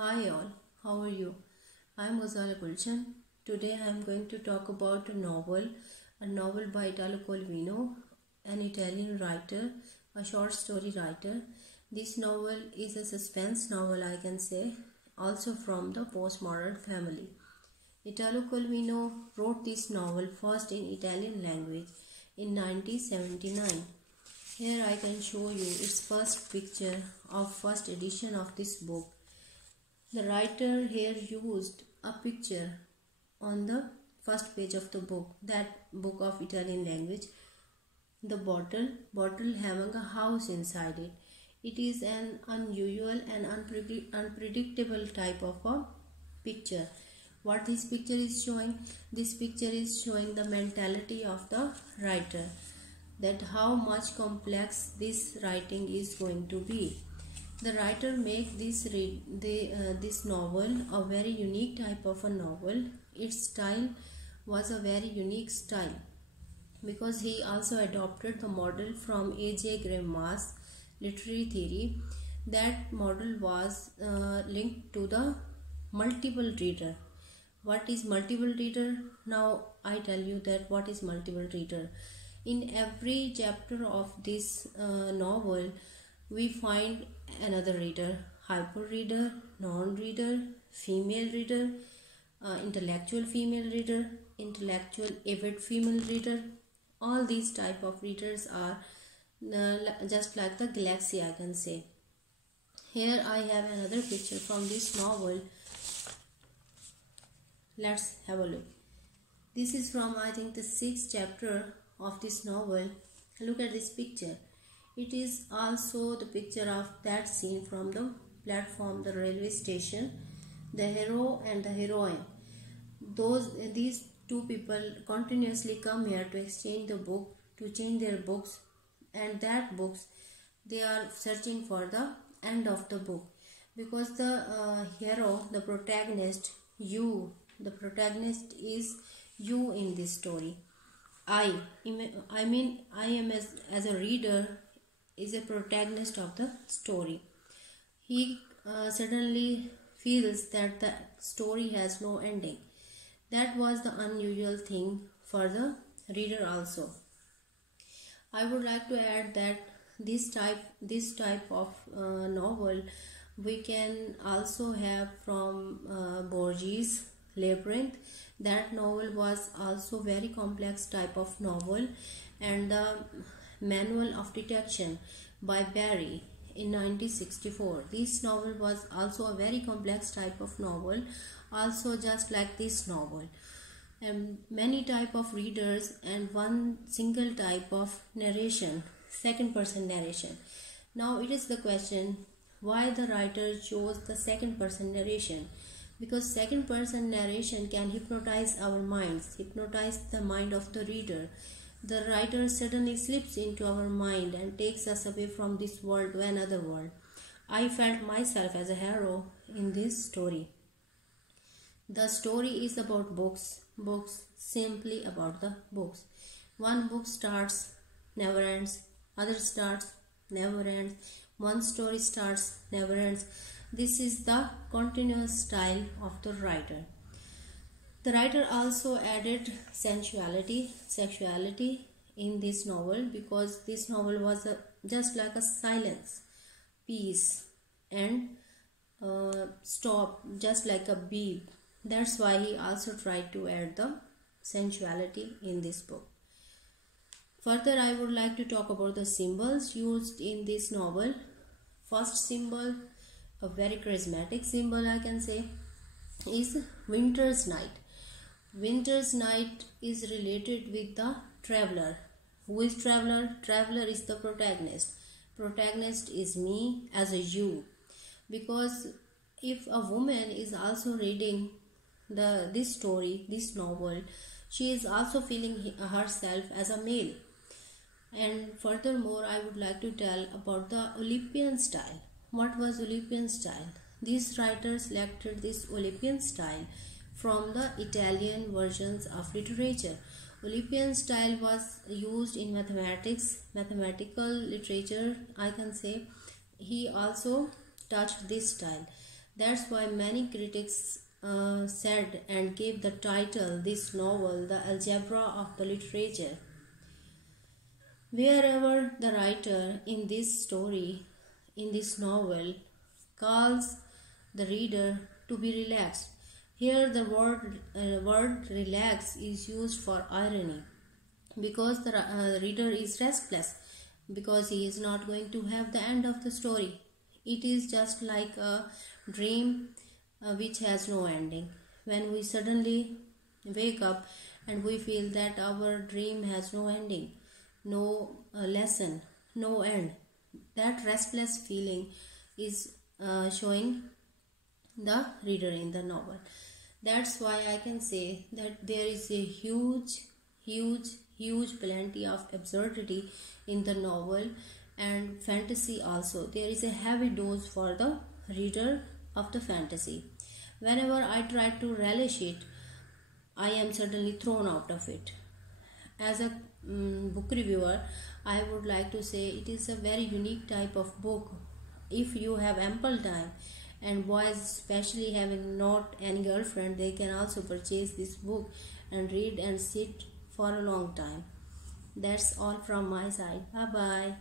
Hi all, how are you? I am Ghazala. Today I am going to talk about a novel by Italo Calvino, an Italian writer, a short story writer. This novel is a suspense novel, I can say, also from the postmodern family. Italo Calvino wrote this novel first in Italian language in 1979. Here I can show you its first picture of first edition of this book. The writer here used a picture on the first page of the book, that book of Italian language. The bottle having a house inside it. It is an unusual and unpredictable type of a picture. What this picture is showing? This picture is showing the mentality of the writer, that how much complex this writing is going to be. The writer makes this novel a very unique type of a novel. Its style was a very unique style because he also adopted the model from A.J. Gramsci's literary theory. That model was linked to the multiple reader. What is multiple reader? Now I tell you that what is multiple reader. In every chapter of this novel, we find another reader: hyper reader, non-reader, female reader, intellectual female reader, intellectual avid female reader. All these type of readers are just like the galaxy, I can say. Here I have another picture from this novel. Let's have a look. This is from, I think, the 6th chapter of this novel. Look at this picture. It is also the picture of that scene from the platform, the railway station. The hero and the heroine. These two people continuously come here to exchange the book, to change their books, and that books they are searching for the end of the book, because the hero, the protagonist, the protagonist is you in this story. I am as a reader is a protagonist of the story. He suddenly feels that the story has no ending. That was the unusual thing for the reader also. I would like to add that this type of novel we can also have from Borges' Labyrinth. That novel was also very complex type of novel, and the Manual of Detection by Barry in 1964. This novel was also a very complex type of novel, also just like this novel. And many type of readers and one single type of narration, second person narration. Now it is the question, why the writer chose the second person narration? Because second person narration can hypnotize our minds, hypnotize the mind of the reader. The writer suddenly slips into our mind and takes us away from this world to another world. I felt myself as a hero in this story. The story is about books, simply about the books. One book starts, never ends. Other starts, never ends. One story starts, never ends. This is the continuous style of the writer. The writer also added sexuality in this novel, because this novel was just like a silence, peace, and stop, just like a beep. That's why he also tried to add the sensuality in this book. Further, I would like to talk about the symbols used in this novel. First symbol, a very charismatic symbol, I can say, is winter's night. Winter's night is related with the traveler. Who is traveler? Traveler is the protagonist. Protagonist is me as a you. Because if a woman is also reading this story, this novel, she is also feeling herself as a male. And furthermore, I would like to tell about the Olympian style. What was Olympian style? These writers selected this Olympian style from the Italian versions of literature. Olympian style was used in mathematics, mathematical literature, I can say. He also touched this style. That's why many critics said and gave the title this novel the algebra of the literature. Wherever the writer in this story, in this novel, calls the reader to be relaxed. Here the word relax is used for irony, because the reader is restless, because he is not going to have the end of the story. It is just like a dream which has no ending. When we suddenly wake up and we feel that our dream has no ending, no lesson, no end, that restless feeling is showing the reader in the novel. That's why I can say that there is a huge plenty of absurdity in the novel and fantasy also. There is a heavy dose for the reader of the fantasy. Whenever I try to relish it, I am suddenly thrown out of it. As a book reviewer, I would like to say it is a very unique type of book. If you have ample time, and boys especially having not any girlfriend, they can also purchase this book and read and sit for a long time. That's all from my side. Bye bye.